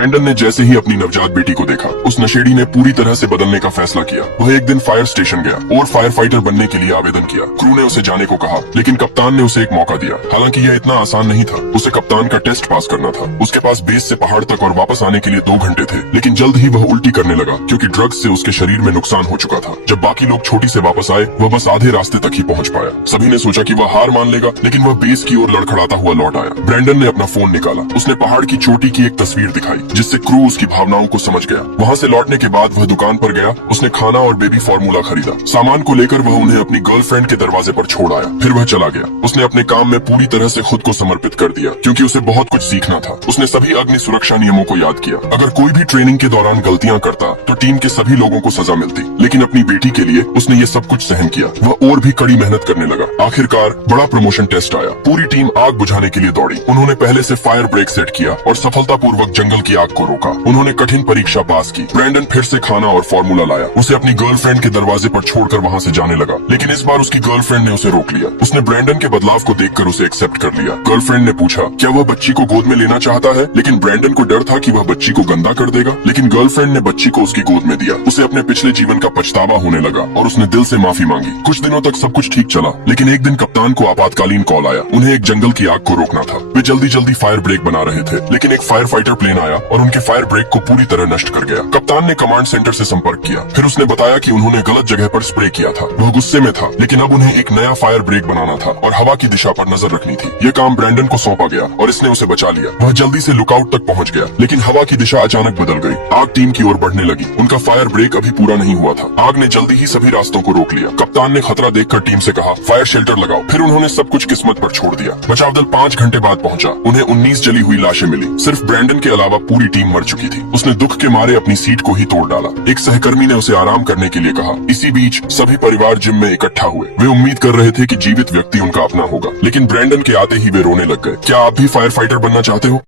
Brandon ने जैसे ही अपनी नवजात बेटी को देखा, उस नशेड़ी ने पूरी तरह से बदलने का फैसला किया। वह एक दिन फायर स्टेशन गया और फायर फाइटर बनने के लिए आवेदन किया। क्रू ने उसे जाने को कहा, लेकिन कप्तान ने उसे एक मौका दिया। हालांकि यह इतना आसान नहीं था। उसे कप्तान का टेस्ट पास करना था। उसके पास बेस से पहाड़ तक और वापस आने के लिए 2 घंटे थे, लेकिन जल्द ही वह उल्टी करने लगा क्योंकि ड्रग्स से उसके शरीर में नुकसान हो चुका था। जब बाकी लोग छोटी से वापस आए, वह बस आधे रास्ते तक ही पहुंच पाया। सभी ने सोचा कि वह हार मान लेगा, लेकिन वह बेस की ओर लड़खड़ाता हुआ लौट आया। ब्रैंडन ने अपना फोन निकाला। उसने पहाड़ की चोटी की एक तस्वीर दिखाई, जिससे क्रू उसकी भावनाओं को समझ गया। वहाँ से लौटने के बाद वह दुकान पर गया। उसने खाना और बेबी फार्मूला खरीदा। सामान को लेकर वह उन्हें अपनी गर्लफ्रेंड के दरवाजे पर छोड़ आया। फिर वह चला गया। उसने अपने काम में पूरी तरह से खुद को समर्पित कर दिया, क्योंकि उसे बहुत कुछ सीखना था। उसने सभी अग्नि सुरक्षा नियमों को याद किया। अगर कोई भी ट्रेनिंग के दौरान गलतियां करता तो टीम के सभी लोगों को सजा मिलती, लेकिन अपनी बेटी के लिए उसने ये सब कुछ सहन किया। वह और भी कड़ी मेहनत करने लगा। आखिरकार बड़ा प्रमोशन टेस्ट आया। पूरी टीम आग बुझाने के लिए दौड़ी। उन्होंने पहले से फायर ब्रेक सेट किया और सफलतापूर्वक जंगल की आग को रोका। उन्होंने कठिन परीक्षा पास की। ब्रैंडन फिर से खाना और फार्मूला लाया। उसे अपनी गर्लफ्रेंड के दरवाजे पर छोड़कर वहाँ से जाने लगा, लेकिन इस बार उसकी गर्लफ्रेंड ने उसे रोक लिया। उसने ब्रैंडन के बदलाव को देखकर उसे एक्सेप्ट कर लिया। गर्लफ्रेंड ने पूछा, क्या वह बच्ची को गोद में लेना चाहता है, लेकिन ब्रैंडन को डर था कि वह बच्ची को गंदा कर देगा। लेकिन गर्लफ्रेंड ने बच्ची को उसकी गोद में दिया। उसे अपने पिछले जीवन का पछतावा होने लगा और उसने दिल से माफी मांगी। कुछ दिनों तक सब कुछ ठीक चला, लेकिन एक दिन कप्तान को आपातकालीन कॉल आया। उन्हें एक जंगल की आग को रोकना था। वे जल्दी जल्दी फायर ब्रेक बना रहे थे, लेकिन एक फायर फाइटर प्लेन आया और उनके फायर ब्रेक को पूरी तरह नष्ट कर गया। कप्तान ने कमांड सेंटर से संपर्क किया। फिर उसने बताया कि उन्होंने गलत जगह पर स्प्रे किया था। वह गुस्से में था, लेकिन अब उन्हें एक नया फायर ब्रेक बनाना था और हवा की दिशा पर नजर रखनी थी। यह काम ब्रैंडन को सौंपा गया और इसने उसे बचा लिया। वह जल्दी से लुकआउट तक पहुंच गया, लेकिन हवा की दिशा अचानक बदल गई। आग टीम की ओर बढ़ने लगी। उनका फायर ब्रेक अभी पूरा नहीं हुआ था। आग ने जल्दी ही सभी रास्तों को रोक लिया। कप्तान ने खतरा देखकर टीम से कहा, फायर शेल्टर लगाओ। फिर उन्होंने सब कुछ किस्मत पर छोड़ दिया। बचाव दल 5 घंटे बाद पहुंचा। उन्हें 19 जली हुई लाशें मिली। सिर्फ ब्रैंडन के अलावा पूरी टीम मर चुकी थी। उसने दुख के मारे अपनी सीट को ही तोड़ डाला। एक सहकर्मी ने उसे आराम करने के लिए कहा। इसी बीच सभी परिवार जिम में इकट्ठा हुए। वे उम्मीद कर रहे थे कि जीवित व्यक्ति उनका अपना होगा, लेकिन ब्रैंडन के आते ही वे रोने लग गए। क्या आप भी फायर फाइटर बनना चाहते हो?